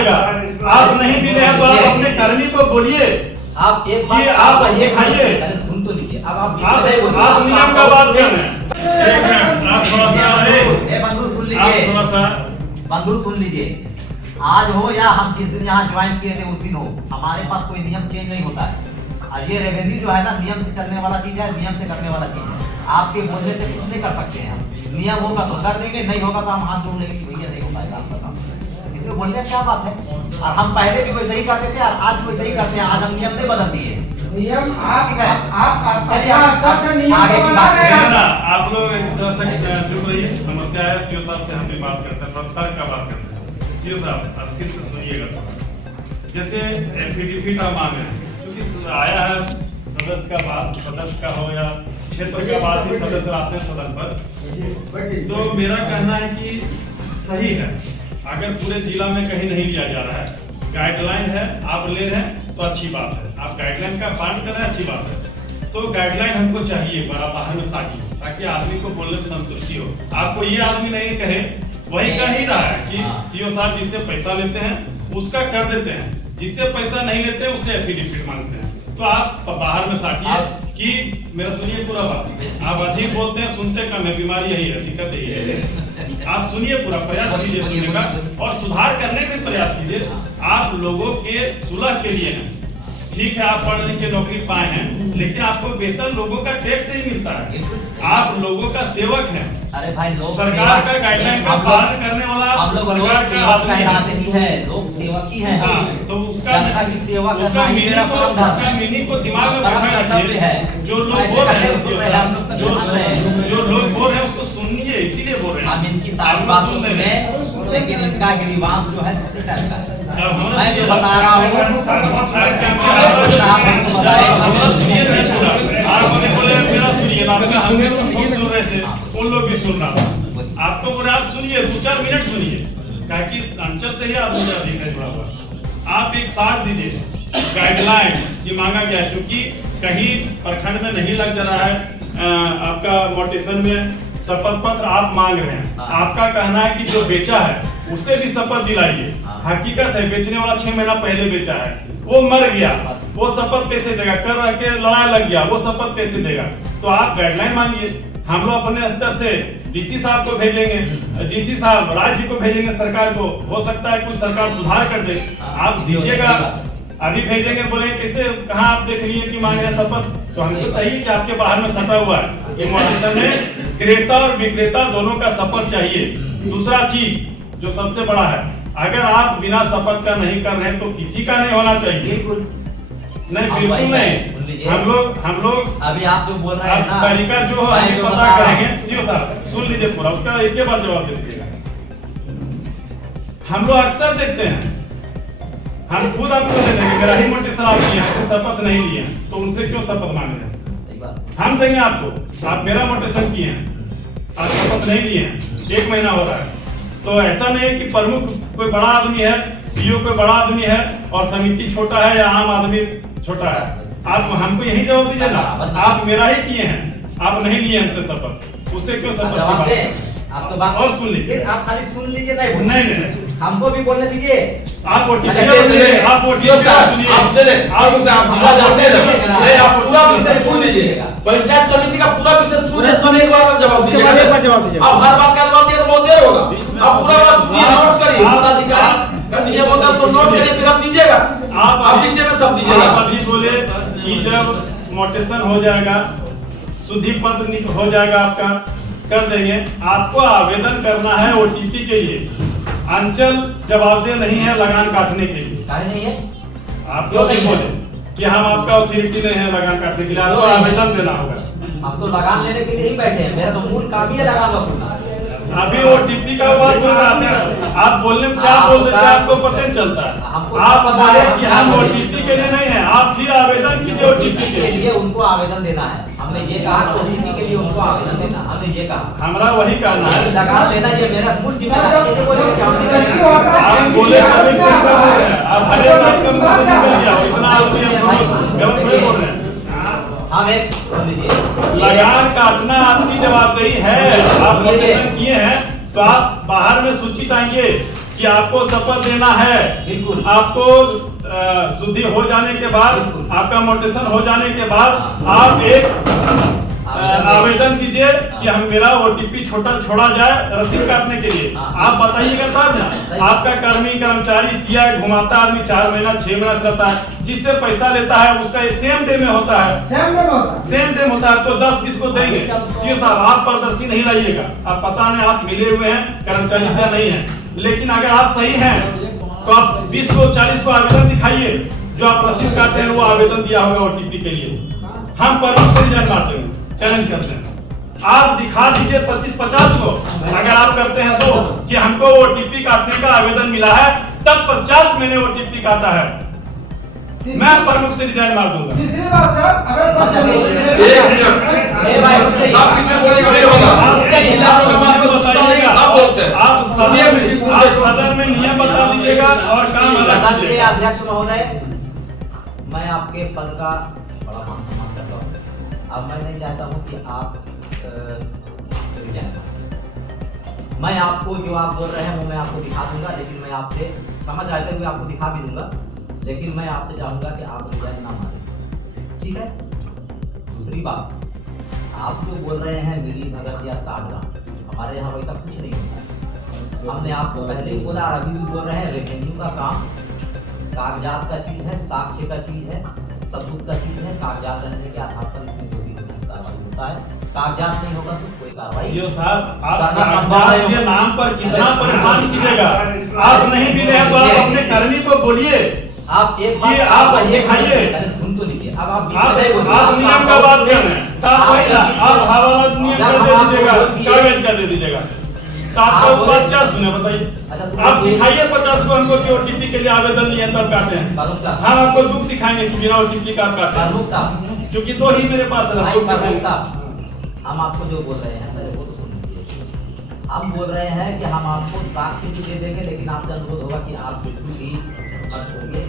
मिलेगा। आप नहीं मिले हैं तो आप अपने कर्मी को बोलिए, आप एक बात आप दिखाइए। सुन तो लीजिए, अब आप नियम का बात कर रहे हैं। आप थोड़ा सा बंधु सुन लीजिए, बंधु सुन लीजिए। आज हो या हम जिस दिन यहाँ ज्वाइन किए थे उस दिन हो, हमारे पास कोई नियम चेंज नहीं होता है। और ये रेवेन्यू जो है ना, नियम से चलने वाला चीज है, नियम से करने वाला चीज है। आपके बोलने से कुछ नहीं कर सकते हैं हम। नियम होगा तो कर देंगे, नहीं होगा तो हम हाथ जोड़ लेंगे कि भैया नहीं हो पाएगा आपका काम। इसमें बोलने क्या बात है। और हम पहले भी वैसे ही करते थे और आज भी वैसे ही करते हैं। आज हम नियम नहीं बदल दिए। नियम आप चलिए आगे की बात करें। आप लोग थोड़ा सा चुप रहिए। समस्या है सीओ साहब से हम भी बात करते हैं, तर्क का बात करते हैं। सीओ साहब अस्थिर से सुनिएगा थोड़ा। जैसे एफिडेविट आप मांग रहे हैं, क्योंकि आया है सदस्य का बात, सदस्य का हो या क्षेत्र का बात ही सदस्य आते हैं सदन पर, तो मेरा कहना है कि सही है। अगर पूरे जिला में कहीं नहीं लिया जा रहा है, गाइडलाइन है, आप ले रहे हैं तो अच्छी बात है। आप गाइडलाइन का पालन कर रहे हैं, अच्छी बात है। तो गाइडलाइन हमको चाहिए बड़ा बाहर में साथी, ताकि आदमी को बोलने में संतुष्टि हो। आपको ये आदमी नहीं कहे, वही कह ही रहा है कि सीओ साहब जिससे पैसा लेते हैं उसका कर देते हैं, जिससे पैसा नहीं लेते हैं उससे एफिडेविट मांगते हैं। तो आप बाहर में साथी कि मेरा सुनिए पूरा बात। आप अधिक बोलते हैं, सुनते कम है, बीमारी यही है, दिक्कत यही है। आप सुनिए, पूरा प्रयास कीजिए सुनने का और सुधार करने का प्रयास कीजिए। आप लोगों के सुलह के लिए हैं, ठीक है, आप पढ़ लिख के नौकरी पाए हैं, लेकिन आपको वेतन लोगों का टैक्स ही मिलता है। आप लोगों का सेवक हैं। अरे भाई, लोग सरकार का गाइडलाइन का पालन करने वाला हम लोग सरकार का आदमी नहीं है, लोग सेवक ही हैं। हाँ, तो उसका मीनिंग को दिमाग में बैठा रखिए। जो लोग बोल रहे हैं, जो लोग बोल रहे हैं उसको सुनिए, इसीलिए बोल रहे हैं। हम इनकी सारी बात सुन रहे हैं, लेकिन इनका गिरिबान जो है दूसरे टाइप का है। मैं जो बता रहा हूँ उन लोग भी सुन रहा था। आपको बोले आप सुनिए, 2-4 मिनट सुनिए, ताकि अंचल से ही आदमी अधिक है जुड़ा हुआ। आप एक साथ दीजिए गाइडलाइन की मांगा गया, क्योंकि कहीं प्रखंड में नहीं लग जा रहा है। आपका मोटेशन में शपथ पत्र आप मांग रहे हैं। आपका कहना है कि जो बेचा है उससे भी शपथ दिलाइए। हकीकत है बेचने वाला 6 महीना पहले बेचा है, वो मर गया, वो शपथ कैसे देगा? कर रह के लड़ाई लग गया, वो शपथ कैसे देगा? तो आप गाइडलाइन मांगिए। हम लोग अपने स्तर से डीसी साहब को भेजेंगे, डीसी साहब राज्य को भेजेंगे, सरकार को। हो सकता है कुछ सरकार सुधार कर दे, आप दीजिएगा। अभी भेजेंगे, बोलेंगे कैसे, कहाँ आप देख लिए कि मांग रहे शपथ? तो हमको चाहिए कि आपके बाहर में सटा हुआ है कि मोटेशन में क्रेता और विक्रेता दोनों का शपथ चाहिए। दूसरा चीज जो सबसे बड़ा है, अगर आप बिना शपथ का नहीं कर रहे हैं तो किसी का नहीं होना चाहिए। बिल्कुल नहीं, नहीं। हम लोग अभी आप जो बोल रहे हैं ना, तरीका जो है पता करेंगे। सीओ साहब सुन लीजिए पूरा, उसका एक ही बार जवाब दे दीजिएगा। हम लोग अक्सर देखते हैं, हम खुद आपको दे देंगे, मेरा ही मोटेशन आप किए हैं, शपथ नहीं लिए हैं, तो उनसे क्यों शपथ मांग रहे हैं? हम देंगे आपको। आप मेरा मोटेशन किए हैं, आप शपथ नहीं लिए हैं, 1 महीना हो रहा है। तो ऐसा नहीं है कि प्रमुख कोई बड़ा आदमी है, सीईओ कोई बड़ा आदमी है और समिति छोटा है या आम आदमी छोटा है। आप हमको यही जवाब दीजिए ना। आप मेरा ही किए हैं, आप नहीं लिए हमसे शपथ, उससे क्यों शपथ? आप तो बात और सुन लीजिए, आप खाली सुन लीजिए। नहीं, हमको भी बोलने दीजिए। आप ओटीपी सुनिए, आप ओटीपी सुनिए, आप दे दें, आप उसे आप जिला जानते हैं ना, नहीं आप पूरा विषय सुन लीजिए। पंचायत समिति का पूरा विषय सुनने के बाद आप जवाब दीजिए। आप हर बात का जवाब दिए तो बहुत देर होगा। आप पूरा बात सुनिए, नोट करिए, पदाधिकारी का नियम होता है तो नोट करिए, फिर आप दीजिएगा। आप नीचे में सब दीजिएगा। आप अभी बोले कि जब मोटेशन हो जाएगा, शुद्धि पत्र हो जाएगा, आपका कर देंगे। आपको आवेदन करना है ओटीपी के लिए, अंचल जवाबदेह नहीं है लगान काटने के लिए। नहीं है, आप क्यों नहीं बोले कि हम आपका अथॉरिटी नहीं है लगान काटने के लिए? आपको आवेदन देना होगा। हम तो लगान लेने के लिए ही बैठे हैं, मेरा तो मूल काम ही है लगान वसूलना। अभी ओटीपी का बात बोल रहे हैं, आप बोलने में क्या बोल देते हैं आपको पता नहीं चलता है। आप बोले कि हम ओटीपी के लिए नहीं है, आप फिर आवेदन कीजिए ओटीपी के लिए। उनको आवेदन देना है, हमने ये कहा ओटीपी के लिए उनको आवेदन देना, हमने ये कहा। हमारा वही कहना है, लगान लेना ये मेरा मूल जिम्मेदारी है। आप बोले आप हरे बात कम इतना आदमी बोल रहे हैं। हम एक लगान काटना आपकी जवाबदेही है। आप मोटेशन किए हैं तो आप बाहर में सूची टांगिए कि आपको शपथ देना है, बिल्कुल आपको शुद्धि हो जाने के बाद, बिल्कुल। आपका मोटेशन हो जाने के बाद आप एक आवेदन कीजिए कि हम मेरा ओटीपी छोड़ा जाए रसीद काटने के लिए। आप बताइएगा तब ना। आपका कर्मचारी सीआई घुमाता आदमी 4 महीना 6 महीना से रहता है, जिससे पैसा लेता है उसका सेम डे में होता है, सेम डे में होता है। आपको 10-20 को देंगे। सीओ साहब आप पारदर्शी नहीं रहिएगा। आप पता नहीं आप मिले हुए हैं कर्मचारी से नहीं है, लेकिन अगर आप सही हैं तो आप 20 को 40 को आवेदन दिखाइए जो आप रसीद काटते हैं वो आवेदन दिया हुआ ओटीपी के लिए। हम प्रमुख से रिजाइन मारते हैं, चैलेंज करते हैं। आप दिखा दीजिए 25-50 को अगर आप करते हैं तो कि हमको ओटीपी काटने का आवेदन मिला है, तब 50 मैंने ओटीपी काटा है, मैं प्रमुख से रिजाइन मार दूंगा। तीसरी बात सर, अगर एक मिनट सब पीछे बोलेगा नहीं होगा। आप लोग बात को सुनता नहीं, सब बोलते हैं। आप सदन में नियम बता दीजिएगा और काम अलग सदन के कीजिएगा। अध्यक्ष महोदय, मैं आपके पद का बड़ा मान सम्मान करता हूँ। अब मैं नहीं चाहता हूँ कि आप रिजाइन करें। मैं आपको जो आप बोल रहे हैं वो मैं आपको दिखा दूंगा, लेकिन मैं आपसे क्षमा चाहते हुए आपको दिखा भी दूंगा, लेकिन मैं आपसे चाहूंगा कि आप रिजाइन ना मारें, ठीक है। दूसरी बात, आप जो बोल रहे हैं मिली भगत या साधना, हमारे यहाँ वैसा कुछ नहीं होता है। हमने आपको पहले ही बोला और अभी भी बोल रहे हैं, रेवेन्यू का काम कागजात का चीज है, साक्ष्य का चीज है, सबूत का चीज है। कागजात रहने के आधार पर इसमें जो भी कार्रवाई होता है, कागजात नहीं होगा तो कोई कार्रवाई। सीओ साहब आप कागजात के नाम पर कितना परेशान कीजिएगा। आप नहीं मिले हैं तो आप अपने कर्मी को बोलिए। आप एक बात आप दिखाइए। सुन तो लीजिए। अब आप आप नियम का बात कर रहे हैं, आप हवाला नियम का दे दीजिएगा, कागज का दे दीजिएगा। तो आपको बात क्या सुने बताइए। आप दिखाइए 50 को हमको कि ओटीपी के लिए आवेदन नहीं है तब काटे हैं। हम आपको दुख दिखाएंगे कि बिना ओटीपी का काटे हैं, क्योंकि 2 ही मेरे पास है। हम आपको जो बोल रहे हैं पहले वो तो सुन लीजिए। हम बोल रहे हैं कि हम आपको साक्ष्य भी दे देंगे, लेकिन आपसे अनुरोध होगा कि आप बिल्कुल ही मत होंगे।